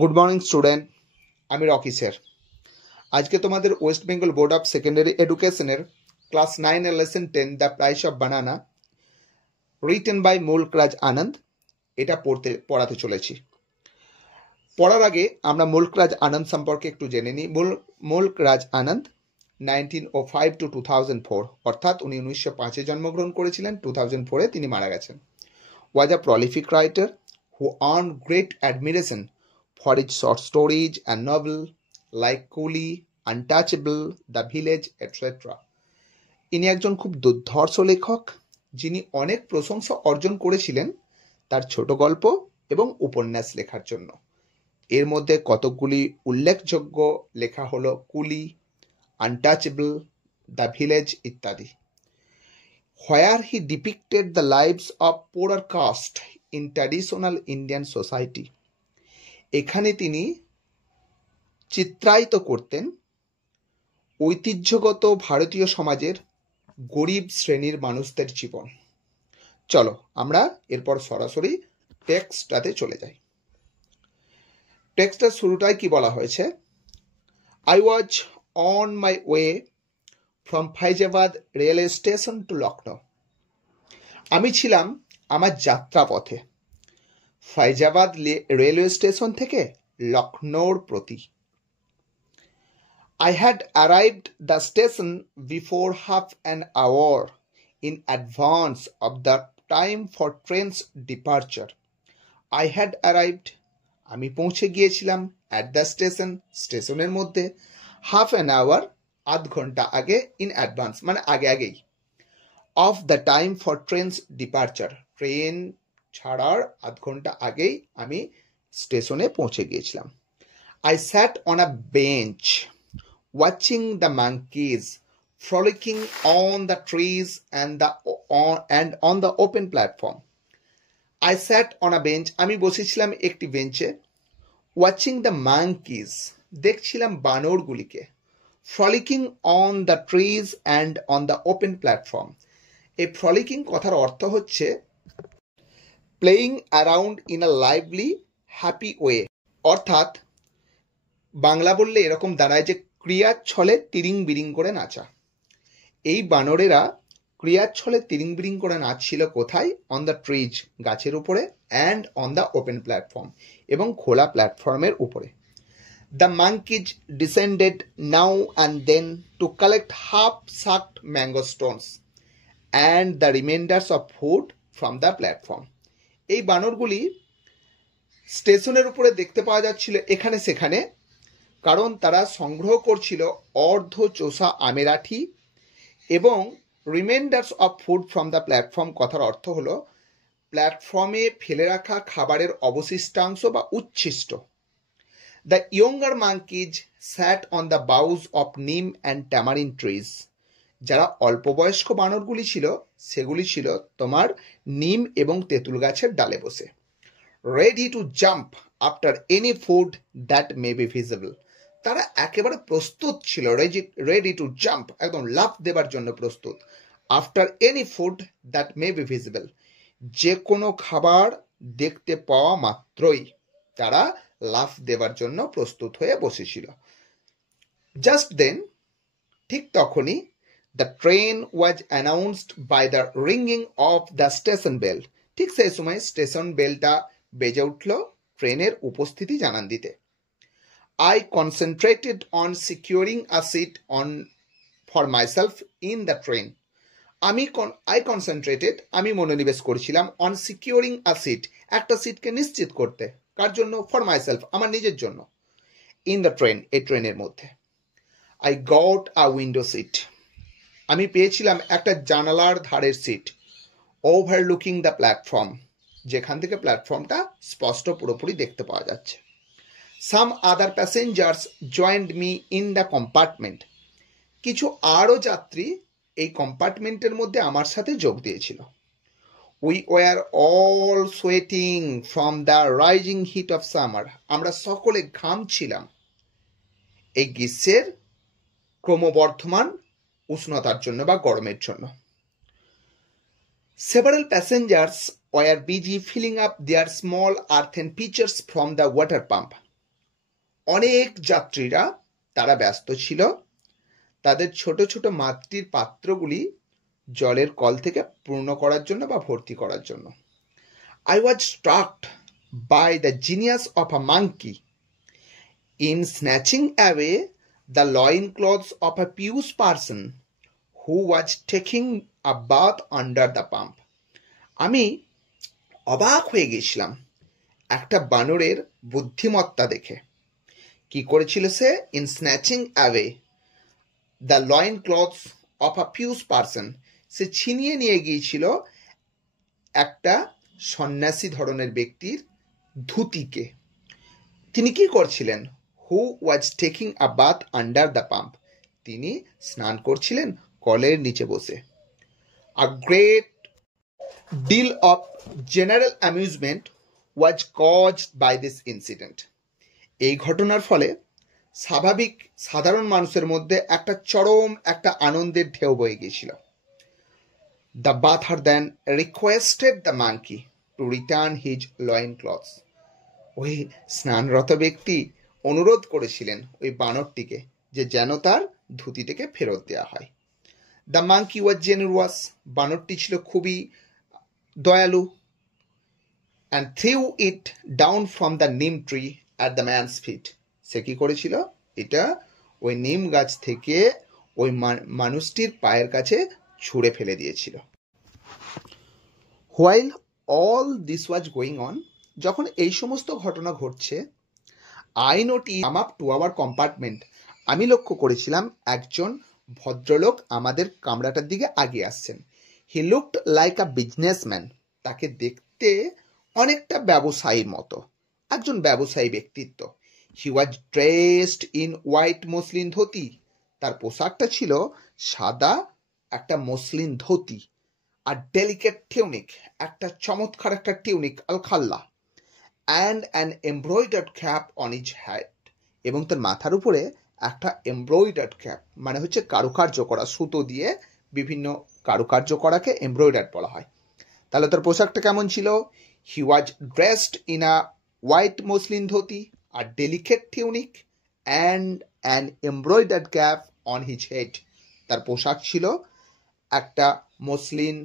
Good morning student, আমি Rocky sir. আজকে তোমাদের West Bengal board of secondary এডুকেশনের ক্লাস 9 এর lesson 10 the price of banana written by Mulk Raj Anand এটা পড়াতে চলেছি। পড়ার আগে আমরা মুল্ক রাজ আনন্দ সম্পর্কে একটু জেনে নিই। মুল্ক রাজ আনন্দ 1905 to 2004, অর্থাৎ উনি 1905-এ জন্মগ্রহণ করেছিলেন, 2004-এ তিনি মারা গেছেন। Was a prolific writer who earned great admiration for its short stories and novel like Coolie, Untouchable, The Village, etc. ইনি একজন খুব দুর্ধর্ষ লেখক যিনি অনেক প্রশংসা অর্জন করেছিলেন তার ছোট গল্প এবং উপন্যাস লেখার জন্য। এর মধ্যে কতকগুলি উল্লেখযোগ্য লেখা হলো কুলি, আনটাচেবল, দ্য ভিলেজ ইত্যাদি। Where he depicted the lives of poorer caste in traditional Indian society, এখানে তিনি চিত্রায়িত করতেন ঐতিহ্যগত ভারতীয় সমাজের গরিব শ্রেণীর মানুষদের জীবন। চলো আমরা এরপর সরাসরি টেক্সটটাতে চলে যাই। টেক্সটের শুরুটায় কি বলা হয়েছে? I was on my way from Faizabad railway station to Lucknow. আমি ছিলাম আমার যাত্রাপথে ফাইজাবাদ রেলওয়ে স্টেশন থেকে লখনৌর প্রতি। I had arrived the station before half an hour in advance of the time for train's departure. I had arrived, আমি পৌঁছে গিয়েছিলাম, at the station, স্টেশনের মধ্যে, half an hour, আধ ঘন্টা আগে, in advance মানে আগে আগেই, of the time for train's departure, train ছাড়ার আধ ঘন্টা আগেই আমি স্টেশনে পৌঁছে গিয়েছিলাম। I sat on a bench watching the monkeys frolicking on the trees and on the open platform. I sat on a bench, আমি বসেছিলাম একটি বেঞ্চে, watching the monkeys, দেখছিলাম বানরগুলিকে, frolicking on the trees and on the open platform. এই frolicking কথার অর্থ হচ্ছে playing around in a lively happy way, অর্থাৎ বাংলা বললে এরকম দাঁড়ায় যে ক্রিয়ার ছলে তিরিং বিরিং করে নাচা। এই বানরেরা ক্রিয়ার ছলে তিরিং বিরিং করে নাচছিল কোথায়? অন দ্য ট্রিজ, গাছের উপরে, and on the open platform, এবং খোলা প্ল্যাটফর্মের উপরে। The monkeys descended now and then to collect half sucked mango stones and the remainders of food from the platform. এই বানরগুলি স্টেশনের উপরে দেখতে পাওয়া যাচ্ছিল এখানে সেখানে, কারণ তারা সংগ্রহ করছিল অর্ধ চোষা আমের আঁঠি এবং reminders of food from the platform কথার অর্থ হলো প্ল্যাটফর্মে ফেলে রাখা খাবারের অবশিষ্টাংশ বা উচ্ছিষ্ট। The younger monkeys sat on the boughs of neem and tamarind trees. যারা অল্প বয়স্ক বানরগুলি ছিল সেগুলি ছিল তোমার নিম এবং তেঁতুল গাছের ডালে বসে। Ready to jump after any food that may be visible, তারা একেবারে প্রস্তুত ছিল, রেডি টু জাম্প, একদম লাফ দেবার জন্য প্রস্তুত। After any food that may be visible, যে কোনো খাবার দেখতে পাওয়া মাত্রই তারা লাফ দেবার জন্য প্রস্তুত হয়ে বসেছিল। জাস্ট দেন, ঠিক তখনই, the train was announced by the ringing of the station bell, ঠিক সেই সময় স্টেশন বেলটা বেজে উঠল ট্রেনের উপস্থিতি জানান দিতে। I concentrated on securing a seat for myself in the train. আমি মনোনিবেশ করেছিলাম on securing a seat, একটা সিটকে নিশ্চিত করতে। কার জন্য? for myself, আমার নিজের জন্য। in the train, এই ট্রেনের মধ্যে। I got a window seat, আমি পেয়েছিলাম একটা জানালার ধারের সিট। ওভারলুকিং দ্য প্ল্যাটফর্ম, যেখান থেকে প্ল্যাটফর্মটা স্পষ্ট পুরোপুরি দেখতে পাওয়া যাচ্ছে। Some other passengers joined me in the compartment, কিছু আরও যাত্রী এই কম্পার্টমেন্টের মধ্যে আমার সাথে যোগ দিয়েছিল। We were all sweating from the rising heat of summer, আমরা সকলে ঘামছিলাম এই গ্রীষ্মের ক্রমবর্ধমান উষ্ণতার জন্য বা গরমের জন্য। Several passengers were busy filling up their small earthen pitchers from the water pump. অনেক যাত্রীরা তারা ব্যস্ত ছিল তাদের ছোট ছোট মাটির পাত্রগুলি জলের কল থেকে পূর্ণ করার জন্য বা ভর্তি করার জন্য। I was struck by the genius of a monkey in snatching away the loincloths of a pious person who was taking a bath under the pump. আমি অবাক হয়ে গেছিলাম একটা বানরের বুদ্ধিমত্তা দেখে। কি করেছিল সে? In snatching away the loin cloths of a pious person, সে ছিনিয়ে নিয়ে গিয়েছিল একটা সন্ন্যাসী ধরনের ব্যক্তির ধুতিকে। তিনি কি করছিলেন? Who was taking a bath under the pump, তিনি স্নান করছিলেন কলের নিচে বসে। A great deal of general amusement was caused by this incident. এই ঘটনার ফলে সাধারণ মানুষের মধ্যে একটা চরম একটা আনন্দের ঢেউ বয়ে গিয়েছিল। The bather then requested the monkey to return his loincloths. ওই স্নানরত ব্যক্তি অনুরোধ করেছিলেন ওই বানরটিকে যে যেন তার ধুতিটাকে ফেরত দেওয়া হয়। The monkey was generous, বানরটি ছিল খুবই দয়ালু, and threw it down from the neem tree at the man's feet. সে কি করেছিল? এটা ওই নিম গাছ থেকে ওই মানুষটির পায়ের কাছে ছুঁড়ে ফেলে দিয়েছিল। While all this was going on, যখন এই সমস্ত ঘটনা ঘটছে, I noticed come up to our compartment. আমি লক্ষ্য করেছিলাম একজন ভদ্রলোক আমাদের কামরাটার দিকে আগিয়ে আসছেন। He looked like a businessman. তাকে দেখতে অনেকটা ব্যবসায়ীর মতো, একজন ব্যবসায়ী ব্যক্তিত্ব। He was dressed in white muslin dhoti, তার পোশাকটা ছিল সাদা একটা মসলিন ধুতি। আর ডেলিকেট টিউনিক, একটা চমৎকার একটা tunic আলখাল্লা, and an embroidered cap on his head, এবং তার মাথার উপরে একটা এমব্রয়ডার্ড ক্যাপ, মানে হচ্ছে কারুকার্য করা, সুতো দিয়ে বিভিন্ন কারুকার্য করাকে এমব্রয়ডার্ড বলা হয়। তাহলে তার পোশাকটা কেমন ছিল? He was dressed in a white muslin dhoti, a delicate tunic, and an embroidered cap on his head. তার পোশাক ছিল একটা মসলিন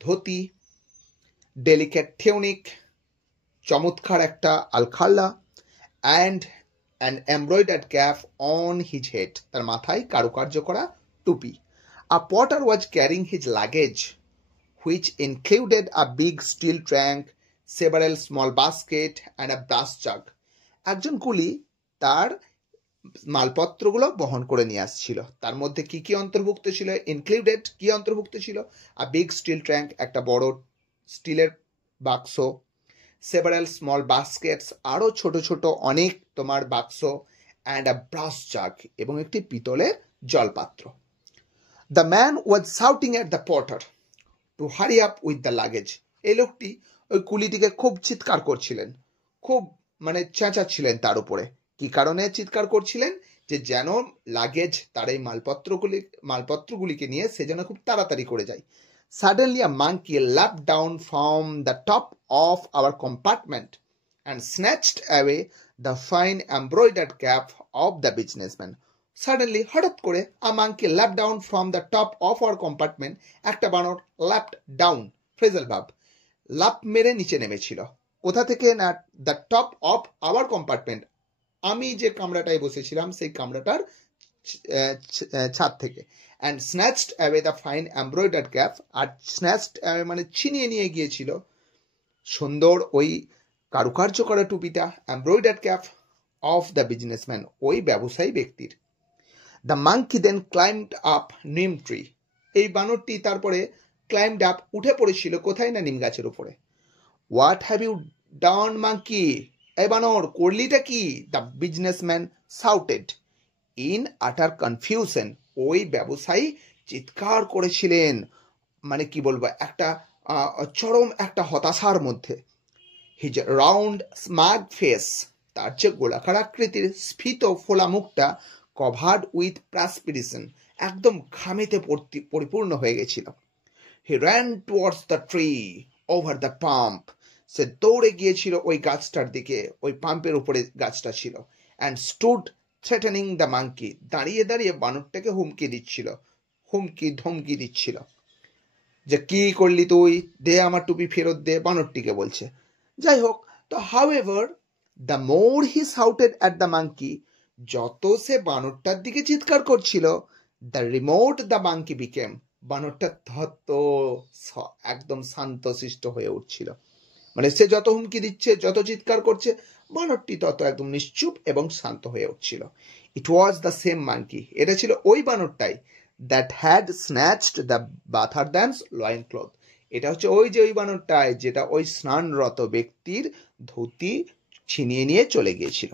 ধুতি, ডেলিকেট টিউনিক, চমৎকার একটা আলখাল্লা, and an embroidered cap on his head, তার মাথায় কারুকার্য করা টুপি। A porter was carrying his luggage, which included a big steel trunk, several small baskets, and a brass jug. একজন কুলি তার মালপত্রগুলো বহন করে নিয়ে আসছিল। তার মধ্যে কি কি অন্তর্ভুক্ত ছিল? ইনক্লুডেড কি অন্তর্ভুক্ত ছিল? আ বিগ স্টিল ট্যাঙ্ক, একটা বড় স্টিলের বাক্স, সেভারাল স্মল বাস্কেটস, আরও ছোট ছোট অনেক তোমার বাক্স, অ্যান্ড আ ব্রাস জাগ, এবং একটি পিতলের জলপাত্র। The man was shouting at the porter to hurry up with the luggage. এই লোকটি ওই কুলিটিকে খুব চিৎকার করছিলেন, খুব মানে চেঁচাচ্ছিলেন তার উপরে। কি কারণে চিৎকার করছিলেন? যে যেন লাগেজ, তার এই মালপত্রগুলিকে নিয়ে সে যেন খুব তাড়াতাড়ি করে যায়। Suddenly a monkey leapt down from the top of our compartment and snatched away the fine embroidered cap of the businessman. Suddenly, হঠাৎ করে, a monkey leapt down from the top of our compartment. একটা বানর leapt down, phrasal verb, লাফ মেরে নিচে নেমেছিল। কোথা থেকে? না, the top of our compartment, আমি যে কামরাটায় বসেছিলাম সেই কামরাটার ছাদ থেকে। and snatched away the fine embroidered cap, R snatched away মানে ছিনিয়ে নিয়ে গিয়েছিল সুন্দর ওই কারুকার্য করা টুপিটা, embroidered cap of the businessman, ওই ব্যবসায়ী ব্যক্তির। the monkey then climbed up neem tree. এই বানরটি তারপরে climbed up, উঠে পড়েছিল কোথায়? না, নিম গাছের উপরে। what have you done monkey? এই বানর করলিটা কি? the businessman shouted in utter confusion. ওই ব্যবসায়ী চিৎকার করেছিলেন, মানে কি বলবো, একটা চরম একটা হতাশার মধ্যে। হিজ রাউন্ড স্মাগ ফেস, তার যে গোলাকার আকৃতির স্ফীত ফোলা মুখটা কভার্ড উইথ প্রাসপিরেশন, একদম ঘামেতে পরিপূর্ণ হয়ে গেছিল। He ran towards the tree over the pump, সে দৌড়ে গিয়েছিল ওই গাছটার দিকে, ওই পাম্পের উপরে গাছটা ছিল। and stood threatening the monkey. দাঁড়িয়ে দাঁড়িয়ে বানরটাকে হুমকি ধমকি দিচ্ছিল যে কি করলি তুই, দে আমার টুপি ফেরত দে, বানরটিকে বলছে। যাই হোক, তো however the more he shouted at the monkey, যত সে বানরটার দিকে চিৎকার করছিল, the remote the monkey became, বানরটা তত একদম শান্তশিষ্ট হয়ে উঠছিল। মানে সে যত হুমকি দিচ্ছে, যত চিৎকার করছে, বানরটি তত একদম নিশ্চুপ এবং শান্ত হয়ে উঠছিল। It was the same monkey, এটা ছিল ওই বানরটাই, that had snatched the bather's loin cloth, এটা হচ্ছে ওই বানরটাই যেটা ওই স্নানরত ব্যক্তির ধুতি ছিনিয়ে নিয়ে চলে গিয়েছিল।